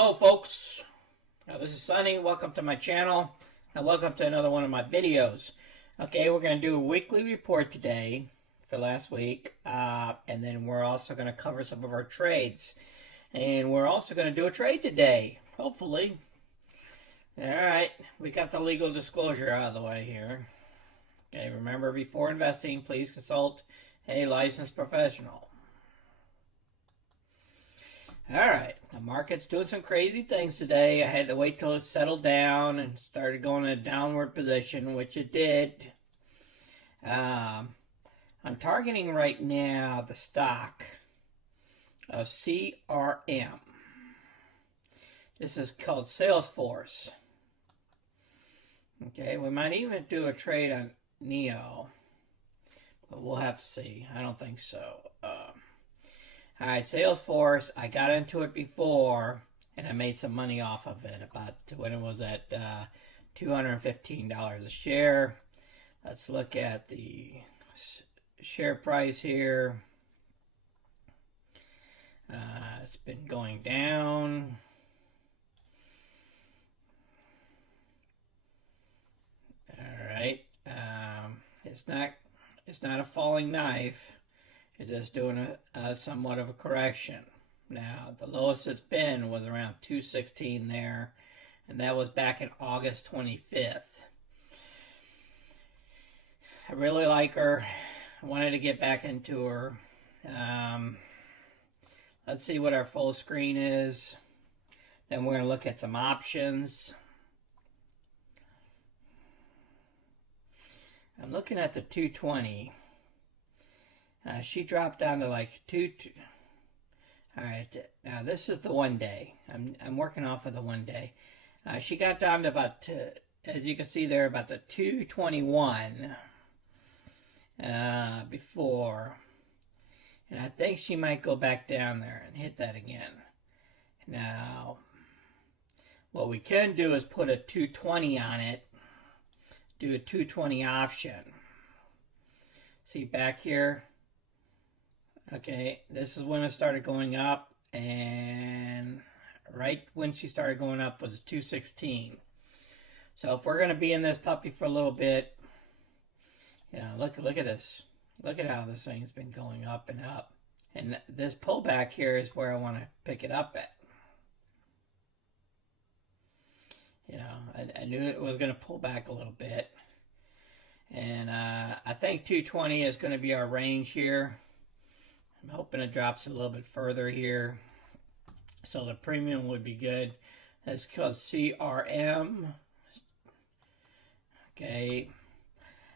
Hello folks, this is Sunny. Welcome to my channel and welcome to another one of my videos. Okay, we're going to do a weekly report today for last week, and then we're also going to cover some of our trades, and we're also going to do a trade today, hopefully. Alright, we got the legal disclosure out of the way here. Okay, remember, before investing, please consult a licensed professional. Alright, the market's doing some crazy things today. I had to wait till it settled down and started going in a downward position, which it did. I'm targeting right now the stock of CRM. This is called SalesForce. Okay, we might even do a trade on NEO, but we'll have to see. I don't think so. Alright, SalesForce, I got into it before, and I made some money off of it about when it was at $215 a share. Let's look at the share price here. It's been going down. Alright, it's not a falling knife. It's just doing a somewhat of a correction. Now, the lowest it's been was around 216 there, and that was back in August 25th. I really like her. I wanted to get back into her. Let's see what our full screen is. Then we're going to look at some options. I'm looking at the 220. She dropped down to like all right, now this is the 1 day. I'm working off of the 1 day. She got down to about, as you can see there, about the 221 before. And I think she might go back down there and hit that again. Now, what we can do is put a 220 on it. Do a 220 option. See back here? Okay, this is when it started going up, and right when she started going up was 216. So if we're going to be in this puppy for a little bit, you know, look at this. Look at how this thing's been going up and up. And this pullback here is where I want to pick it up at. You know, I knew it was going to pull back a little bit. And I think 220 is going to be our range here. I'm hoping it drops a little bit further here, so the premium would be good. That's called CRM. Okay.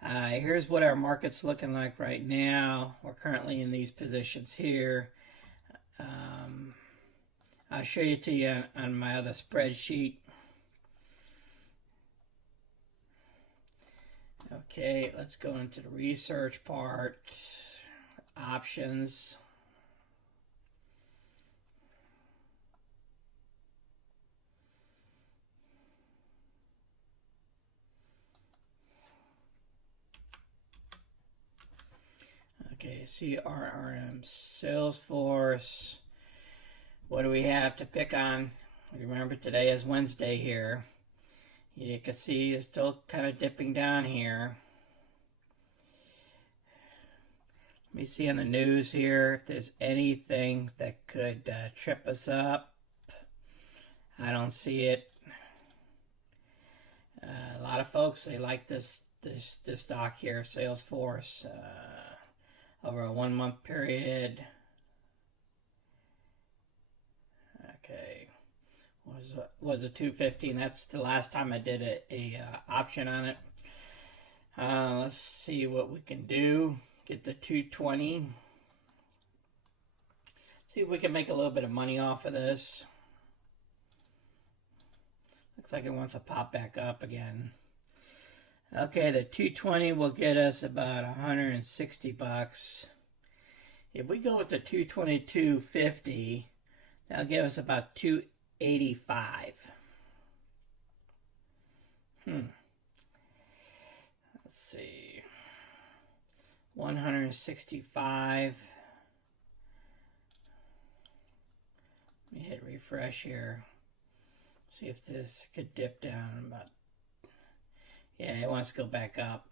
Here's what our market's looking like right now. We're currently in these positions here. I'll show you to you on my other spreadsheet. Okay, let's go into the research part. Options. Okay, CRM, SalesForce. What do we have to pick on? Remember, today is Wednesday here. You can see it's still kind of dipping down here. Let me see on the news here if there's anything that could trip us up. I don't see it. A lot of folks, they like this stock here, SalesForce, over a 1 month period. Okay, was a 215. That's the last time I did a option on it. Let's see what we can do. Get the 220. See if we can make a little bit of money off of this. Looks like it wants to pop back up again. Okay, the 220 will get us about 160 bucks. If we go with the 222.50, that'll give us about 285. Let's see. 165. Let me hit refresh here. See if this could dip down about. Yeah, it wants to go back up.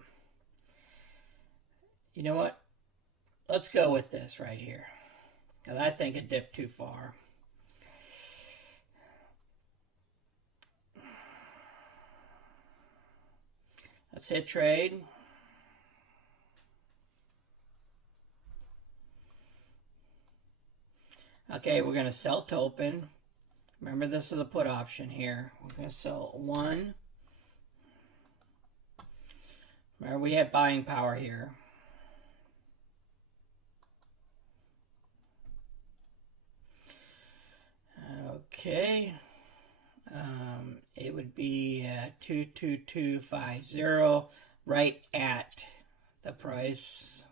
You know what? Let's go with this right here, because I think it dipped too far. Let's hit trade. Okay, we're going to sell to open. Remember, this is a put option here. We're going to sell 1. Remember, we have buying power here. Okay. It would be 22250, right at the price.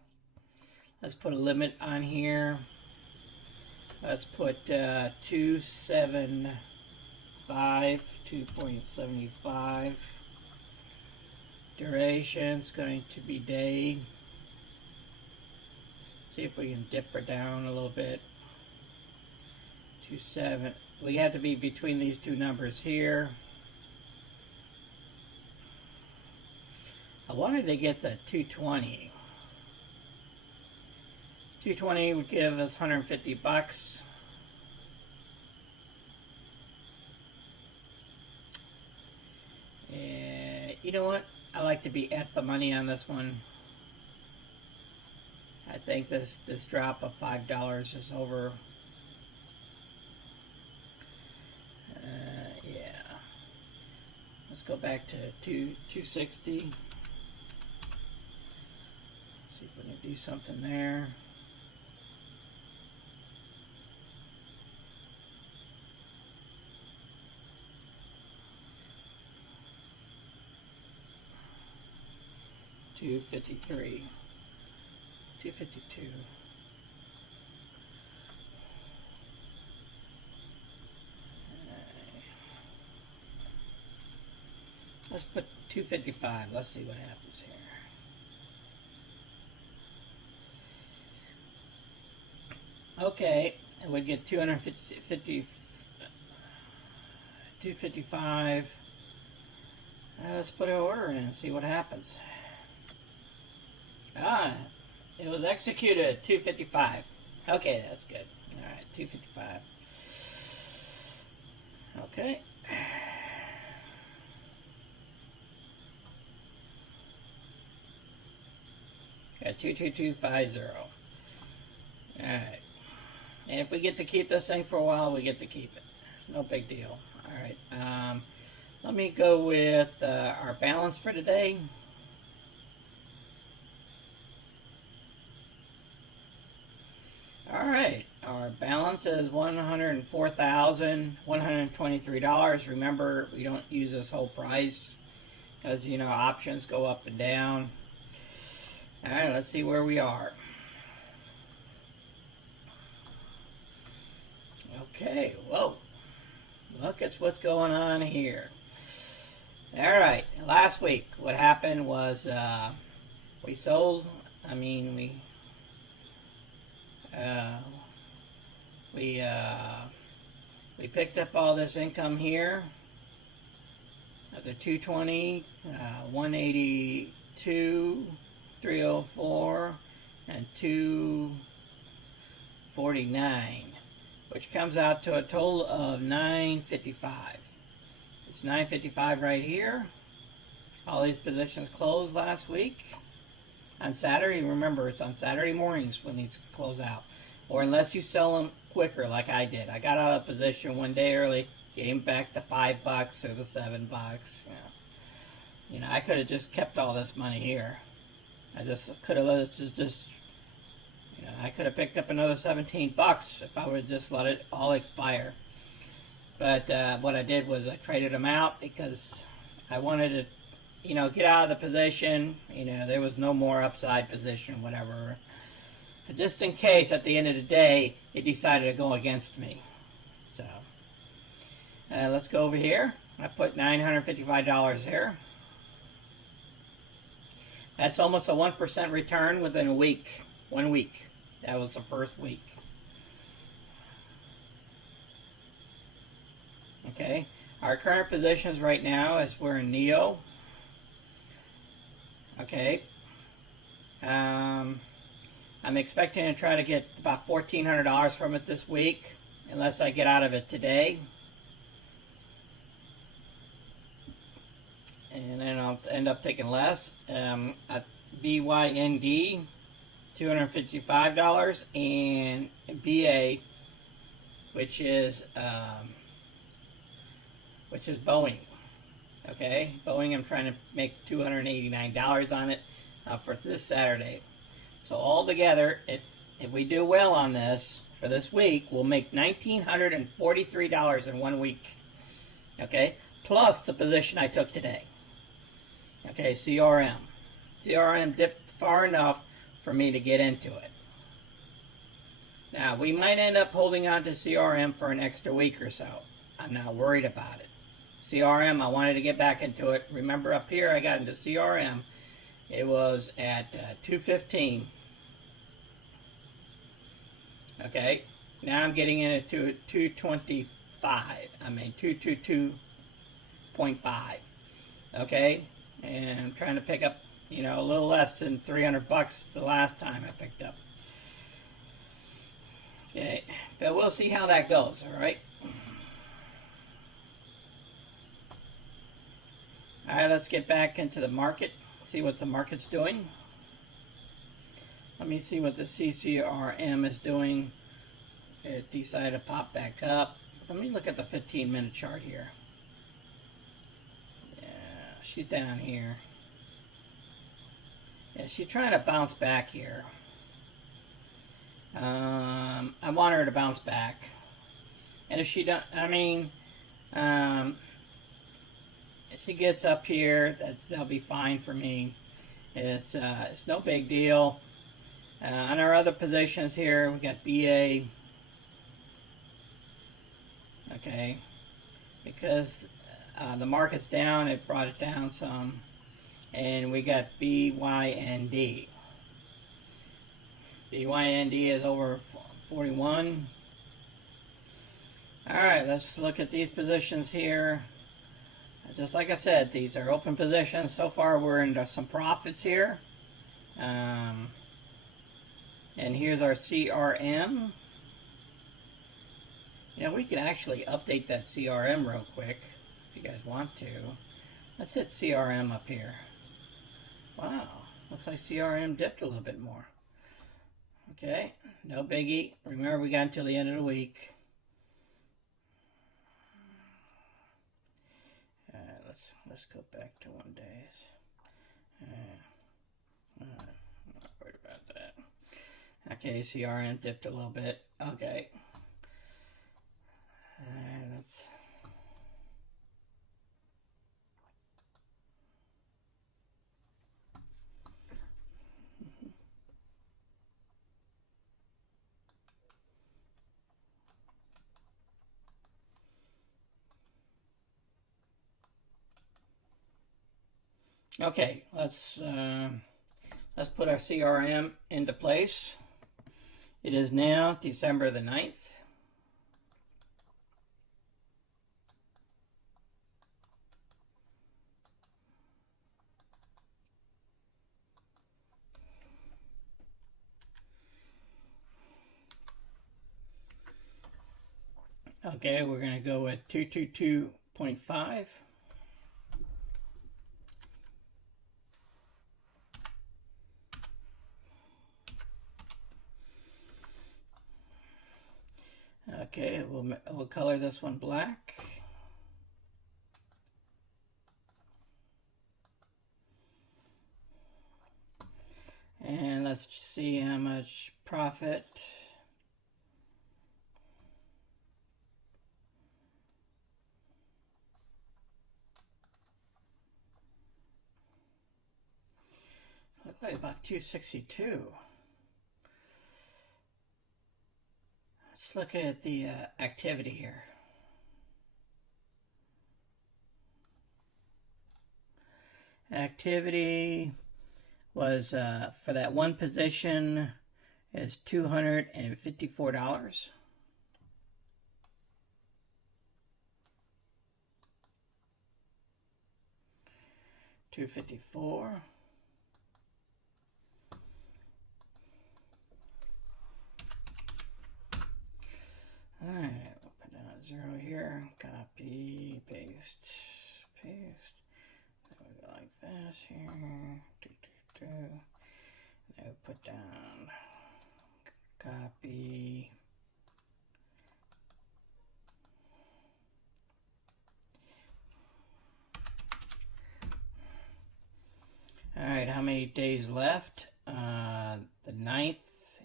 Let's put a limit on here. Let's put 2.75. Duration's going to be day. See if we can dip her down a little bit. 2.7. We have to be between these two numbers here. I wanted to get the 220. 220 would give us 150 bucks. You know what? I like to be at the money on this one. I think this drop of $5 is over. Yeah. Let's go back to 260. See if we can do something there. $253, $252. Let's put 255. Let's see what happens here. Okay, and we'd get 255. Let's put an order in and see what happens. It was executed at 255. Okay, that's good. All right, 255. Okay. Got 22250. All right. And if we get to keep this thing for a while, we get to keep it. No big deal. All right. Let me go with our balance for today. All right, our balance is $104,123. Remember, we don't use this whole price because, you know, options go up and down. All right, let's see where we are. Okay, whoa. Look at what's going on here. All right, last week, what happened was we sold, we picked up all this income here at the 220, 182, 304, and 249, which comes out to a total of 955. It's 955 right here. All these positions closed last week. On Saturday, remember, it's on Saturday mornings when these close out. Or unless you sell them quicker like I did. I got out of position one day early, gave back the $5 or the $7. You know, I could have just kept all this money here. I just could have I could have picked up another $17 if I would just let it all expire. But what I did was I traded them out because I wanted to, you know, get out of the position. You know, there was no more upside position, whatever. Just in case at the end of the day it decided to go against me. So let's go over here. I put $955 here. That's almost a 1% return within a week. 1 week. That was the first week. Okay. Our current positions right now is we're in Neo. Okay. I'm expecting to try to get about $1,400 from it this week, unless I get out of it today. And then I'll end up taking less. At BYND, $255, and BA, which is Boeing. Okay, Boeing, I'm trying to make $289 on it for this Saturday. So altogether, if we do well on this for this week, we'll make $1,943 in 1 week. Okay, plus the position I took today. Okay, CRM. CRM dipped far enough for me to get into it. Now, we might end up holding on to CRM for an extra week or so. I'm not worried about it. CRM, I wanted to get back into it. Remember up here, I got into CRM. It was at 215. Okay, now I'm getting in at 225. I mean 222.5. Okay, and I'm trying to pick up, you know, a little less than $300 the last time I picked up. Okay, but we'll see how that goes. All right. All right, let's get back into the market. See what the market's doing. Let me see what the CCRM is doing. It decided to pop back up. Let me look at the 15-minute chart here. Yeah, she's down here. Yeah, she's trying to bounce back here. I want her to bounce back. And if she don't, I mean, if she gets up here, that'll be fine for me. It's no big deal. On our other positions here, we got BA. Okay, because the market's down, it brought it down some, and we got BYND. BYND is over 41. All right, let's look at these positions here. Just like I said, these are open positions. So far, we're into some profits here. And here's our CRM. You know, we can actually update that CRM real quick if you guys want to. Let's hit CRM up here. Wow, looks like CRM dipped a little bit more. Okay, no biggie. Remember, we got until the end of the week. Let's go back to 1 days. I'm not worried about that. Okay, CRM dipped a little bit. Okay. Let's. Okay, let's put our CRM into place. It is now December the 9th. Okay, we're going to go with 222.5. Okay, we'll color this one black. And let's see how much profit. Looks like about 262. Let's look at the activity here. Activity was for that one position is $254. 254. All right, we'll put down a 0 here. Copy, paste, paste. Then we go like this here. Now put down copy. All right, how many days left? The 9th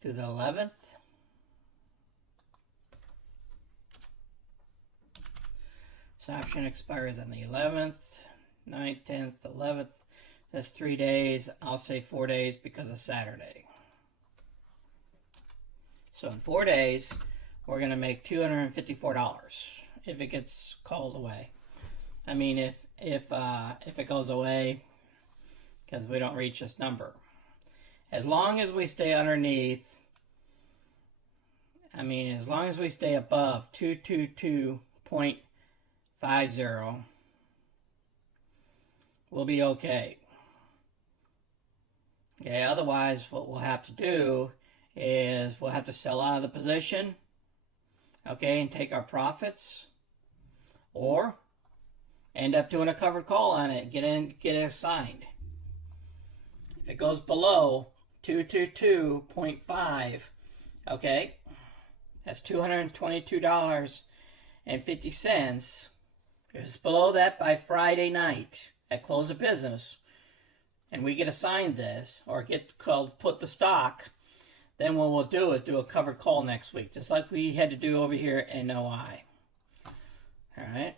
through the 11th. This option expires on the 11th, 9th, 10th, 11th. That's 3 days. I'll say 4 days because of Saturday. So in 4 days, we're going to make $254 if it gets called away. I mean, if it goes away because we don't reach this number. As long as we stay underneath, I mean, as long as we stay above 222.50, we'll be okay. Okay, otherwise what we'll have to do is we'll have to sell out of the position, okay, and take our profits, or end up doing a covered call on it, get it assigned. If it goes below 222.5, okay, that's $222.50. If it's below that by Friday night at close of business, and we get assigned this, or get called put the stock, then what we'll do is do a covered call next week, just like we had to do over here in OI. All right.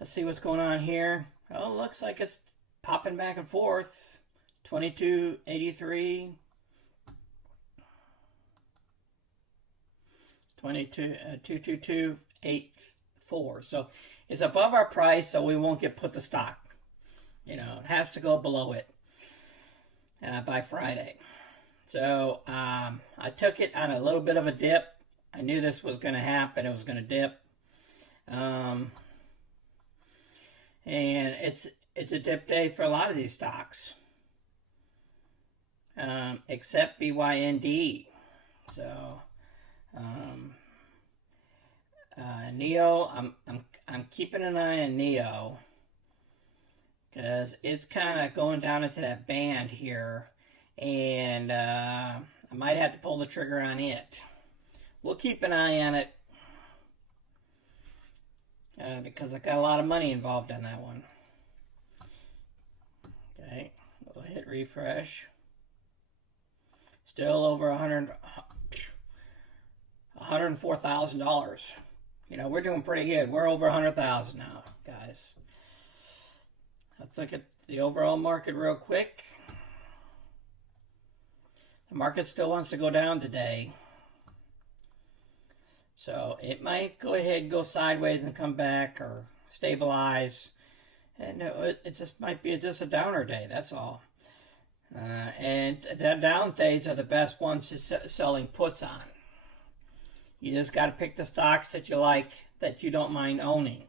Let's see what's going on here. Oh, looks like it's popping back and forth. 22.83. 222.84. So it's above our price, so we won't get put the stock. You know, it has to go below it by Friday. So I took it on a little bit of a dip. I knew this was going to happen. It was going to dip. And it's a dip day for a lot of these stocks, except BYND. So Neo, I'm keeping an eye on Neo because it's kind of going down into that band here, and I might have to pull the trigger on it. We'll keep an eye on it because I got a lot of money involved on that one. Okay, we'll hit refresh. Still over $104,000. You know, we're doing pretty good. We're over 100,000 now, guys. Let's look at the overall market real quick. The market still wants to go down today. So it might go ahead and go sideways and come back or stabilize. And it just might be just a downer day, that's all. And the down days are the best ones to selling puts on. You just got to pick the stocks that you like, that you don't mind owning.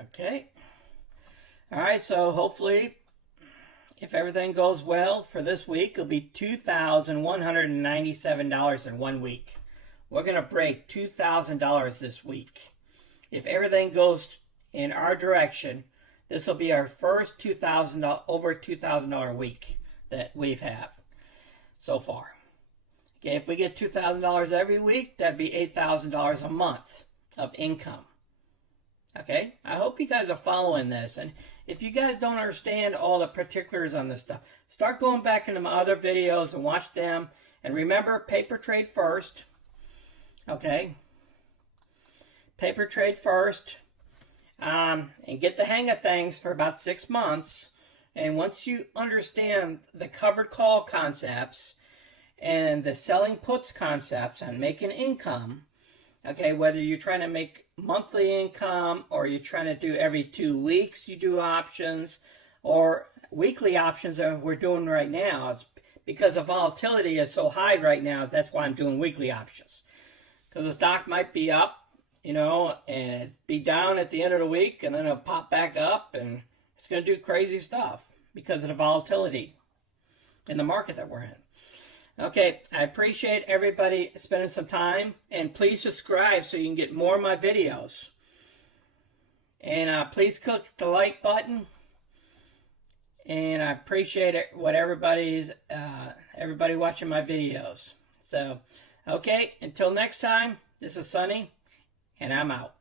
Okay. All right, so hopefully, if everything goes well for this week, it'll be $2,197 in 1 week. We're going to break $2,000 this week. If everything goes in our direction, this will be our first over $2,000 week that we've had so far. Okay, if we get $2,000 every week, that'd be $8,000 a month of income. Okay, I hope you guys are following this. And if you guys don't understand all the particulars on this stuff, start going back into my other videos and watch them. And remember, paper trade first. Okay, paper trade first. And get the hang of things for about 6 months. And once you understand the covered call concepts and the selling puts concepts on making income, okay, whether you're trying to make monthly income or you're trying to do every 2 weeks you do options, or weekly options that we're doing right now, it's because the volatility is so high right now. That's why I'm doing weekly options, because the stock might be up you know, and be down at the end of the week, and then it'll pop back up, and it's going to do crazy stuff because of the volatility in the market that we're in. Okay, I appreciate everybody spending some time, and please subscribe so you can get more of my videos. And please click the like button. And I appreciate it, what everybody watching my videos. So, okay, until next time, this is Sonny, and I'm out.